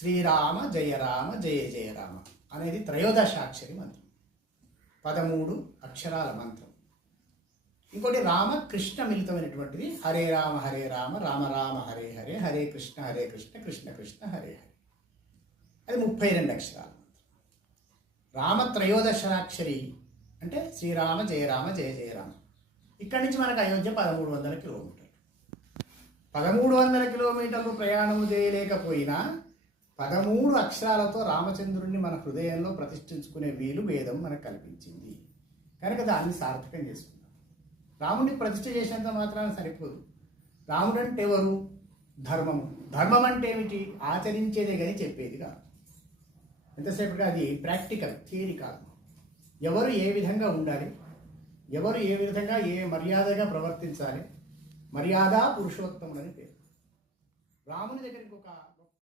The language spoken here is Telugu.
శ్రీరామ జయ రామ జయ జయ రామ అనేది త్రయోదశాక్షరి మంత్రం, 13 అక్షరాల మంత్రం. ఇంకోటి రామకృష్ణ మిళితమైనటువంటిది హరే రామ రామ రామ హరే హరే, హరే కృష్ణ కృష్ణ కృష్ణ హరే హరే. అది 32 అక్షరాల మంత్రం. రామ త్రయోదశాక్షరి అంటే శ్రీరామ జయ జయ రామ. ఇక్కడి నుంచి మనకు అయోధ్య 1300 కిలోమీటర్లు. 1300 కిలోమీటర్లు ప్రయాణము చేయలేకపోయినా 13 అక్షరాలతో రామచంద్రుడిని మన హృదయంలో ప్రతిష్ఠించుకునే వీలు వేదం మనకు కల్పించింది కనుక దాన్ని సార్థకం చేసుకుందాం. రాముడిని ప్రతిష్ఠ చేసేంత మాత్రాన సరిపోదు. రాముడు అంటే ఎవరు? ధర్మము. ధర్మం అంటే ఏమిటి? ఆచరించేదే కానీ చెప్పేది కాదు. ఎంతసేపుగా అది ప్రాక్టికల్, థియరీ కాదు. ఎవరు ఏ విధంగా ఉండాలి, ఎవరు ఏ విధంగా ఏ మర్యాదగా ప్రవర్తించాలి, మర్యాద పురుషోత్తముడు అని పేరు. రాముని దగ్గరికి ఒక